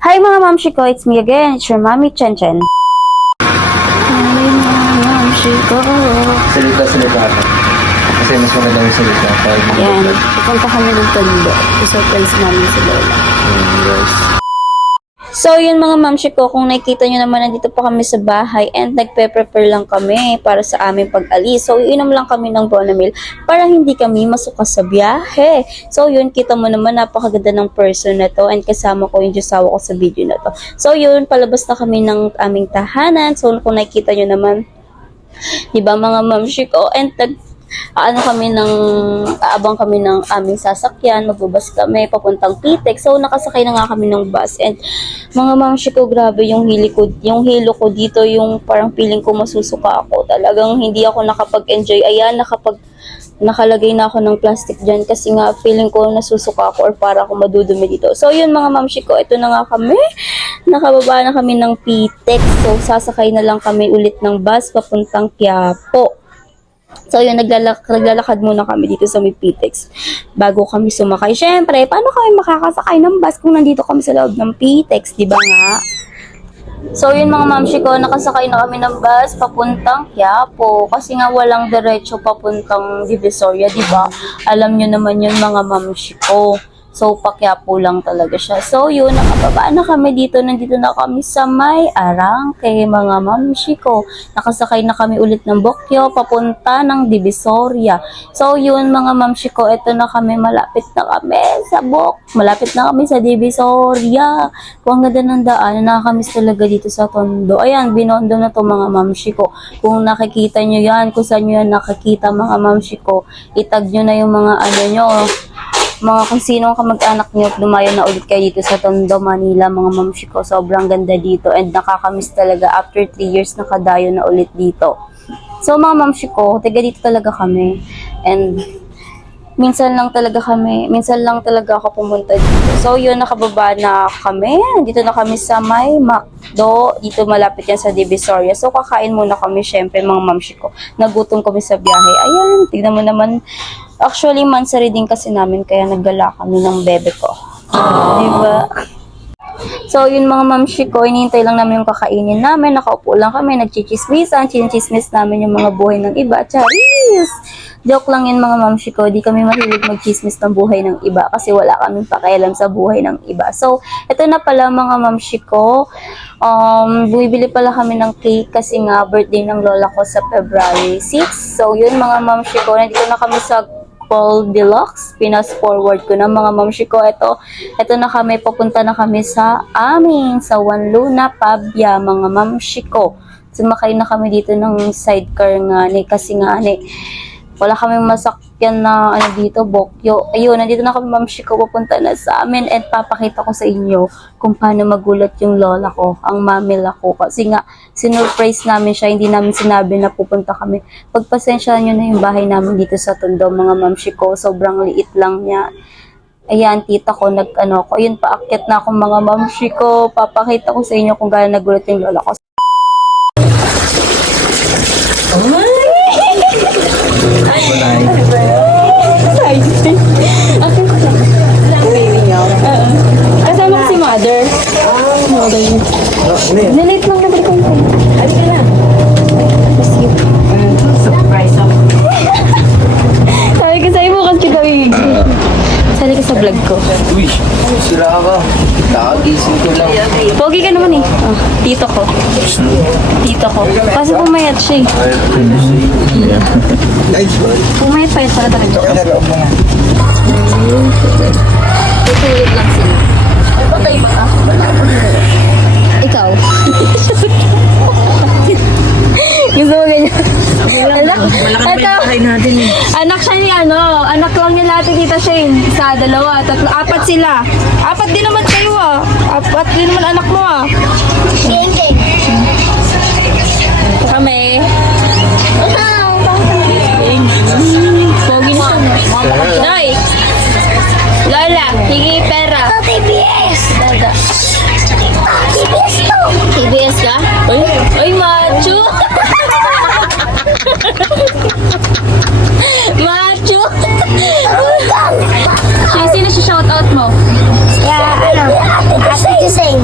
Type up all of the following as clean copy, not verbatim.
Hi mga mamshi ko, it's me again, it's your mommy Chen Chen. Hi mga mamshi ko. Salita ako. Kasi mas maganda yung salita. Yan, pupunta kami ng Tondo. I-surprise namin si Lola. Yes. So yun mga mamshi ko, kung nakikita nyo naman nandito pa kami sa bahay and nagpe-prepare lang kami para sa aming pag-alis. So iinom lang kami ng Bonamil para hindi kami masuka sa biyahe. So yun, kita mo naman napakaganda ng person na to and kasama ko yung Diyosawa ko sa video na to. So yun, palabas na kami ng aming tahanan. So kung nakikita nyo naman, diba mga mamshi ko, and aabang kami ng aming sasakyan, magbabas kami papuntang Pitex. So nakasakay na nga kami ng bus and mga mamshi ko, grabe yung hilo ko dito, yung parang feeling ko masusuka ako. Talagang hindi ako nakapag-enjoy. Ayan, nakalagay na ako ng plastic dyan kasi nga feeling ko nasusuka ako or para ako madudumi dito. So yun mga mamshi ko, ito na nga kami. Nakababa na kami ng Pitex. So sasakay na lang kami ulit ng bus papuntang Quiapo. So yun, naglalakad muna kami dito sa may Pitex bago kami sumakay. Syempre, paano kami makakasakay ng bus kung nandito kami sa loob ng Pitex, di ba nga? So yun mga mamshi ko, nakasakay na kami ng bus papuntang Quiapo kasi nga walang diretso papuntang Divisoria, di ba? Alam nyo naman yun mga mamshi ko. So, pa-Quiapo lang talaga siya. So, yun, nakababa na kami dito. Nandito na kami sa may Arangke, mga mamshi ko. Nakasakay na kami ulit ng Bokyo, papunta ng Divisoria. So, yun, mga mamshi ko, eto na kami, malapit na kami malapit na kami sa Divisoria. Kung ang ganda ng daan, nakakamiss talaga dito sa Tondo. Ayan, Binondo na to mga mamshi ko. Kung nakikita nyo yan, kung saan nyo yan nakikita mga mamshi ko, itag nyo na yung mga mga kung sino ang kamag-anak nyo, dumayo na ulit kayo dito sa Tondo, Manila, mga mamshi ko. Sobrang ganda dito and nakakamiss talaga after 3 years nakadayo na ulit dito. So mga mamshi ko, taga dito talaga kami and minsan lang talaga ako pumunta dito. So yun, nakababa na kami. Dito na kami sa may McDo. Dito malapit yan sa Divisoria. So kakain muna kami, syempre mga mamshi ko. Nagutom kami sa biyahe. Ayan, tignan mo naman. Actually, mansari din kasi namin kaya naggala kami ng bebe ko. Diba? So, yun mga mamshi ko, inihintay lang namin yung kakainin namin. Nakaupo lang kami, nagchichismisan, chinchismis namin yung mga buhay ng iba. Charis! Joke lang yun mga mamshi ko, di kami mahilig magchismis ng buhay ng iba kasi wala kaming pakialam sa buhay ng iba. So, ito na pala mga mamshi ko. Bumibili pala kami ng cake kasi nga birthday ng lola ko sa February 6. So, yun mga mamshi ko, nandito na kami sa Paul Deluxe, pinas forward ko na mga mamshi ko. Ito na kami, papunta na kami sa Juan Luna, Pabia, mga mamshi ko. Sumakay na kami dito ng sidecar nga kasi nga wala kaming masakyan na dito, Bokyo. Ayun, nandito na kami mamshi ko, papunta na sa amin and papakita ko sa inyo kung paano magulat yung lola ko, ang mamil ako. Kasi nga, sinurprise namin siya, hindi namin sinabi na pupunta kami. Pagpasensyahan nyo na yung bahay namin dito sa Tondo, mga mamshi ko. Sobrang liit lang niya. Ayan, tita ko, ayun, paakyat na ako mga mamshi ko. Papakita ko sa inyo kung gaano nagulat yung lola ko. Kasama ko si mother. Nilate lang natin kung halika na. Surprise ako. Sabi ko sa'yo mo kasi gawin. Sali ka sa vlog ko. Uy, sira ka. Nakagising ko lang. Pogi ka naman eh. Oh, tito ko. Kasi pumayat siya eh. Pumayat pa yun pala talaga. Tutulog lang sila. Patay ba ka? Ikaw? Gusto mo ganyan? Anak siya ni anak lang niya lahat kita Shane. Isa, dalawa, tatlo, apat sila. Apat din naman kayo Apat din naman anak mo Kami. Pogi na siya. Noy! Lola, hingi pera. TBS! TBS to! TBS ka? Uy, macho! Macho! Sino si shoutout mo? Ate Gising.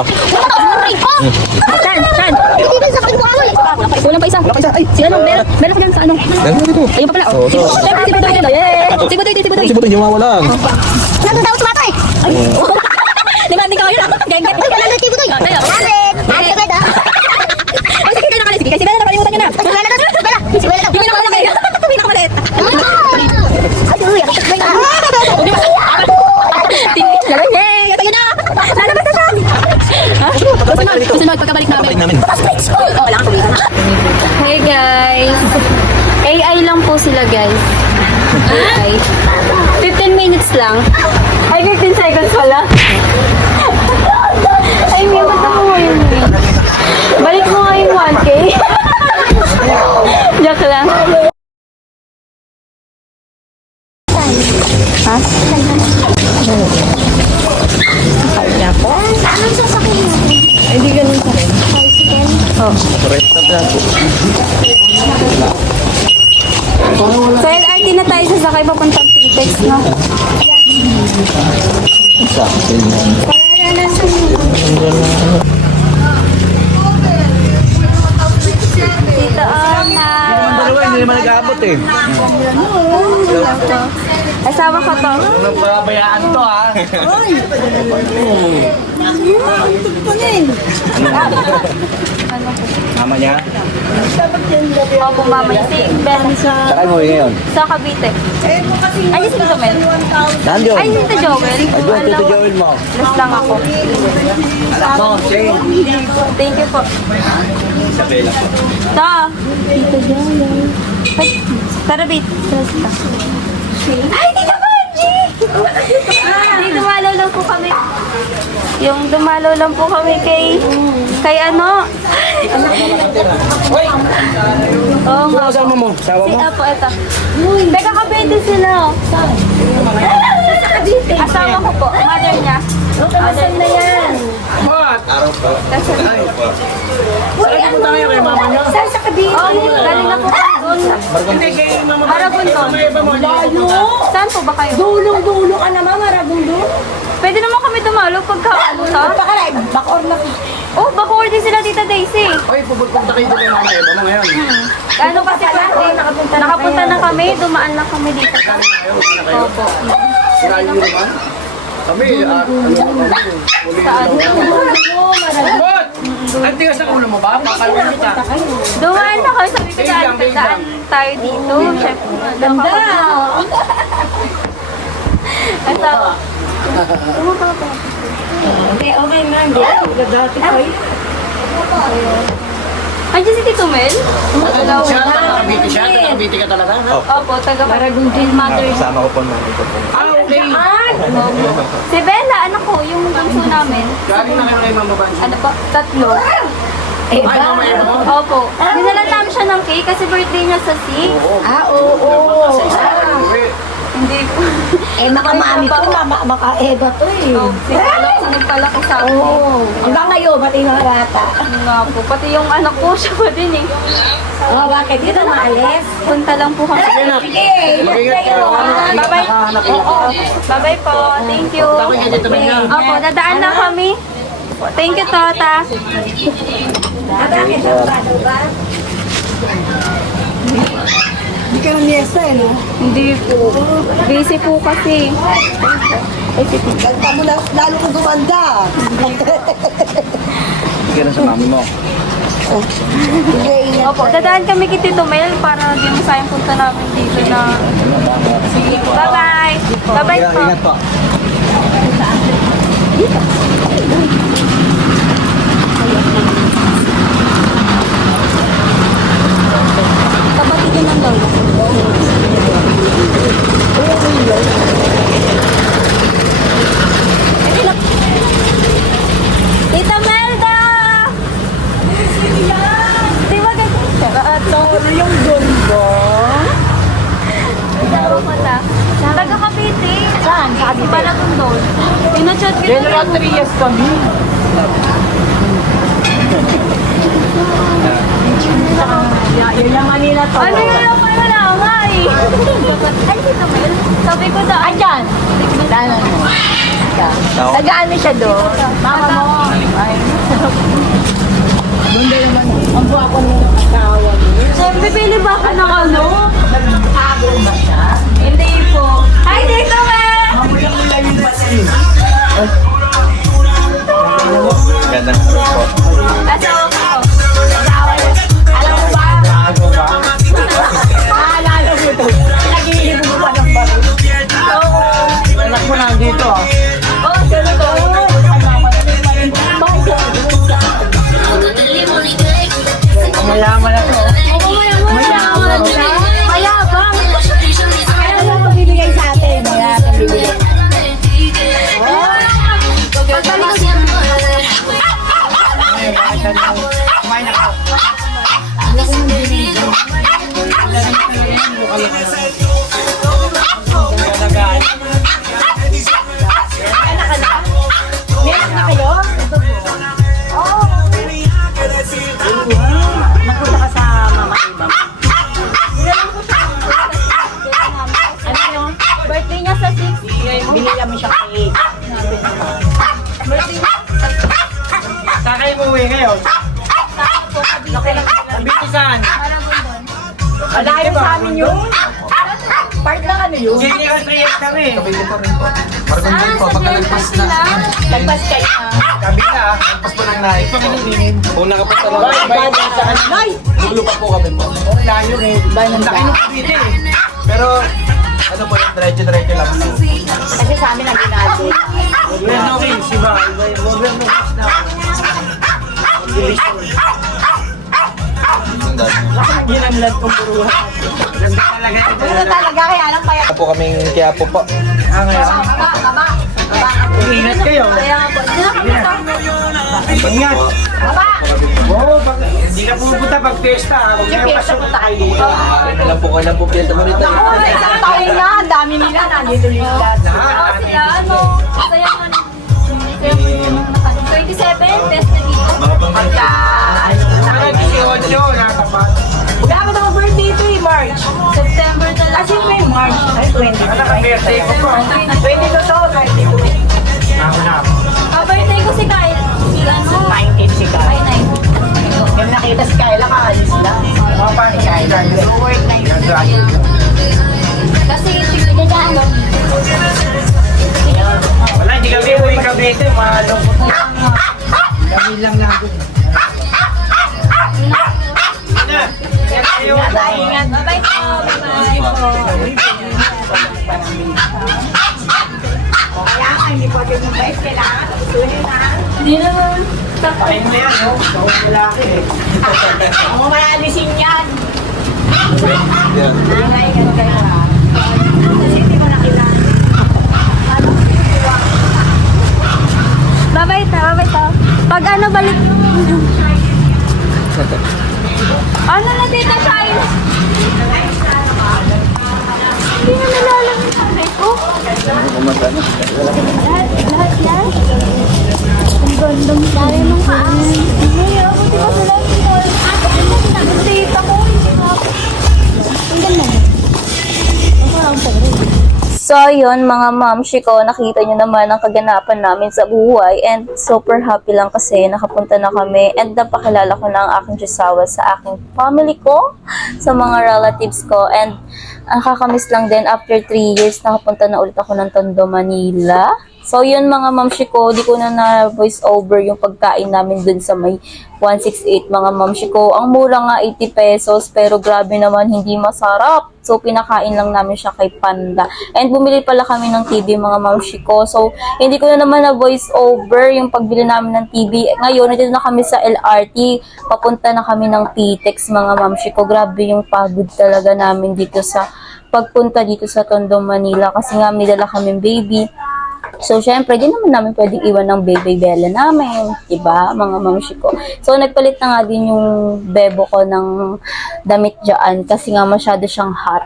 Oh. Saan? Kulang pa isa. Si ano, meron ka dyan sa ano? Dito. Ayun pa pala. Oo, Si Budoy. Siyempre, si Budoy dyan. Si Budoy. Si Butoy, hindi mawawala. Nandun daw sumato eh. Demanding ka kayo lang. Gengget. Nandun si Budoy. Tayo. Ay, sige kayo nakali. Sige kayo. Si Bella, nakalimutan nyo na. Si Bella. Si Bella. Yung pinakamalaki. Pinakamalaki. Lalabas na siya! Susunod, pagkabalik namin. Wala kang kumita na. Hey guys! AI lang po sila guys. AI. 15 minutes lang. Ay, 15 seconds pala. Ay, may ba't ako mo yun eh? Balik mo nga yung 1K. Joke lang. Ha? Hindi ganun sa akin. Oh. So, LRT na tayo sasakay papuntang Pitex, no? Tito Ana. Dalawa, hindi naman nag-aabot eh. Asawa ko to. Napabayaan to ha. Mama niya? Opo, mama. Si Ben Saka mo ngayon. sa Cavite. Ay, si Tito Mel. Nandiyon. Ay, si Tito Joel. Ayun, Tito Joel mo. Last lang ako. Anak mo, Shane. Thank you po. Isabela po. Ta. Tito Joel. Ay, tara, babe. Ay, Tito Benji! Hindi, dumalaw lang po kami. Yung dumalaw lang po kami kay ano? Oo nga. Kasama mo, sawa Si mo. Apo, eto. Teka, kabete sila. Asawa ko po, mother niya. Asan na yan? Araw po. Uy, ano? Saan sa Cavite? Oo, galing na po kami doon. Maragon doon. Saan po ba kayo? Dulong-dulo ka naman, marabundo. Pwede naman kami dumalo pagka ano ta? Pakalay, bakor na. Oh, baka din sila Tita Daisy. Oy, pupunta kayo doon Mama Eva mo ngayon. Ano kasi birthday, nakapunta na kami, dumaan lang kami dito. Opo. Sinayo niyo naman? Kami, ano kami? Saan? Bot! Ang tigas ng ulo mo ba? Pakalawin kita. Dumaan na kami, sabi ko daan tayo dito. Siyempre, ganda. Ito. Okay na, hindi. Dati kayo. Andiyan si Tito Mel? Siya, nakabiti siya? Nakabiti ka talaga? Opo, taga Paragunjin mother. Kasama ko po namin ito po. Ah, okay. Si Bella, anak ko, yung bunso namin. Galing na kayo kay Mama Bansi. Ano pa? Tatlo. Ay, Mama Eva mo? Opo. Dinala namin siya ng cake kasi birthday niya sa 6. Oo. Hindi ko. Makamami ko, maka-eba to eh. Oh, si Bella kasi nagpalaki sa akin. Oo. Hanggang ngayon, pati mga bata. Ano nga po. Pati yung anak ko, siya pa din eh. Bakit? Dito maalis. Punta lang po kami. Sige, Mag-ingat kayo. Bye-bye. Bye-bye po. Thank you. Ako nga dito na niya. Opo, dadaan na kami. Thank you, Tota. Bakit? Ba? Hindi ka na niyesa eh, no? Hindi po. Busy po kasi. Ay, si Tita. Ganda mo lalo kong gumanda. Hindi ka na sa mami mo. Sige, ingat. Opo, dadaan kami kay Tito Mel para di masayang punta namin dito na. Sige po. Bye-bye. Bye-bye po. Ingat po. Kapatid yun ng lola. Tita Melda! Di ba ganyan siya? Ano yung gundo? Dalawa ko ta. Taga Cavite. Saan? Sa Cavite. Balagundol. Pinachat kita. General Trias kami. Yun lang kanina to. Ano yun ako wala nga eh. Ay, Tito Mel. Sabi ko sa... Andyan. Ano mo? Nag-ano siya doon? Mama mo. Ay, Ang guwapo ng asawa mo. Siyempre, pili ba ako ng ano? Nagtagol ba siya? Hindi po. Hi, Tito Mel! Mamula-mula yung basi. Ganda po. Asawa ko. Asawa ko. Alam mo ba? Bago ba? Naalala mo ito. Nag-iinom mo pa ng basi. Oo. Anak mo nandito ah. Oh, sino to? Mayaman na to. Mayaman siya. Mayabang. Kaya lang pabibigay sa atin. Kaya pabibigay. Kumain na ka. Meron na kayo? Oo. Napunta ka sa mama iba. Ano yung Birthday niya sa 6. binila mo siya cake? Saan kayo umuwi ngayon? Bitisan. Malayo sa amin yun. Part na ano yun? Hindi ka stress kami. Maragondon po, pagkalagpas na. Lagpas kayo na. Kabila. Lagpas po ng naik. Kung nakapunta lang. Nay! Dulo pa po kami po. Layo eh. Ang laki ng Cavite eh. Pero, ano po yung diretso-diretso lang po. Kasi sa amin ang ginagawa. Gobyerno Hills, iba. Gobyerno Hills na. Yung dati. Ginamlat kong buruhan. Ganda talaga ito. Ano talaga kaya lang kaya Po kaming kaya po po. Ah, ngayon. baba. Ingat kayo. Kaya po. Hindi na Ingat. Baba! Oo, hindi ka pupunta pag fiesta. Huwag Yung kayo piyesta pasok. punta kayo dito. Ano lang po ko lang po piyenta mo rito. Ako, sa isang taon na, ang dami nila nandito yung lahat. Oo, sila, ano, masaya man. 27, best na dito. Mga pang Pagka, ano, Mga 18, natapat. wala ka na birthday ito eh, March. September talaga. Kasi may March, ay 20. Ano ka birthday ko po? 20 to, 22. Ako na. Birthday ko si Kyle. Si ano? 19 si Ay, Kyle. 9. Yung nakita si Kyle, kaalis lang. Mga pa, Si Kyle, work na yun. Kasi tignan niya ano. Wala, hindi kami uwi Cavite. Malungkot na. Kami lang nandun. Ina, ingat kayo. Ingat. Bye-bye po. Bye-bye. Kaya nga, hindi pwede mo guys, kailangan susunin na. Hindi naman. Ayun na yan, no? Sa lalaki eh. Ang maalisin yan. Yan. Nanay, ganun kayo ha. Kasi hindi mo nakilala. Bye-bye ta. Bye-bye ta. Pag ano, balik. Ano na dito, Shine? Hindi na nalalang sabi ko. Lahat yan? Ang gandang dami ng kaas. Hindi, ako di ba sila yung data ko. Ang ganda mo. Ang parang pagod. So, yun mga mamshi ko, nakita nyo naman ang kaganapan namin sa buhay and super happy lang kasi nakapunta na kami and napakilala ko na ang aking Diyosawa sa aking family ko, sa mga relatives ko and nakakamiss lang din after 3 years nakapunta na ulit ako ng Tondo, Manila. So, yun mga mamshi ko, di ko na voice over yung pagkain namin dun sa may 168 mga mamshi ko. Ang mura nga 80 pesos pero grabe naman hindi masarap. So, pinakain lang namin siya kay Panda. And bumili pala kami ng TV mga mamshi ko. So, hindi ko na naman na voice over yung pagbili namin ng TV. Ngayon, nandito na kami sa LRT. Papunta na kami ng PTEX mga mamshi ko. Grabe yung pagod talaga namin dito sa pagpunta dito sa Tondo, Manila. Kasi nga may dala kaming baby. So, syempre, di naman namin pwedeng iwan ng baby Bella namin, diba, mga mamshi ko. So, nagpalit na nga din yung bebo ko ng damit dyan kasi nga masyado siyang hot.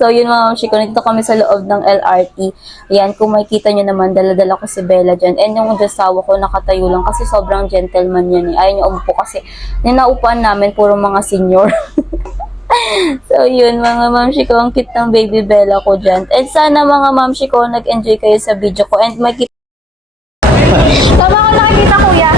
So, yun mga mamshi ko, nandito kami sa loob ng LRT. Ayan, kung makikita nyo naman, dala-dala ko si Bella dyan. And yung Diyosawa ko, nakatayo lang kasi sobrang gentleman yan. Ayaw niya umupo kasi ninaupuan namin, puro mga senior. So, yun, mga mamshi ko, ang cute ng baby Bella ko dyan. And sana mga mamshi ko, nag-enjoy kayo sa video ko. And makita... Tama ko nakikita, kuya.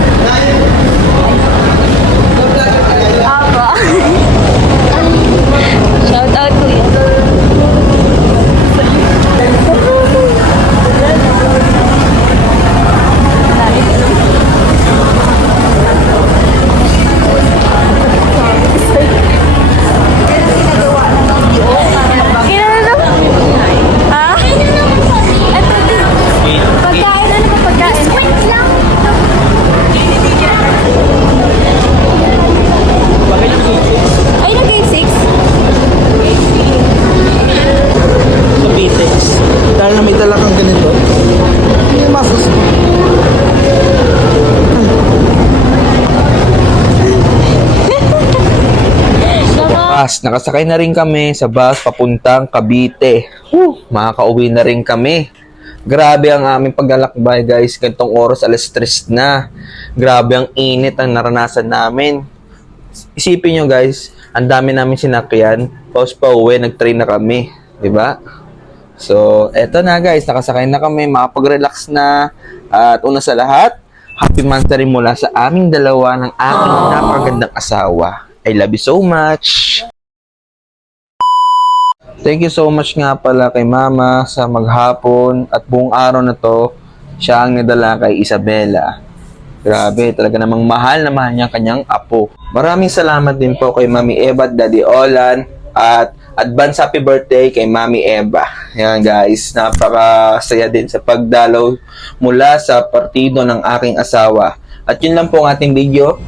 wakas, nakasakay na rin kami sa bus papuntang Cavite. Makakauwi na rin kami. Grabe ang aming paglalakbay guys, ganitong oras 3:00 na. Grabe ang init ang naranasan namin. Isipin nyo guys, ang dami namin sinakyan, tapos pa uwi, nag-train na kami. Diba? So, eto na guys, nakasakay na kami, makapag-relax na. At una sa lahat, happy month na rin mula sa aming dalawa ng aking napakagandang asawa. I love you so much! Thank you so much nga pala kay Mama sa maghapon at buong araw na to, siya ang nadala kay Isabela. Grabe, talaga namang mahal na mahal niya kanyang apo. Maraming salamat din po kay Mami Eva at Daddy Olan at advance happy birthday kay Mami Eva. Yan guys, napakasaya din sa pagdalaw mula sa partido ng aking asawa. At yun lang po ang ating video.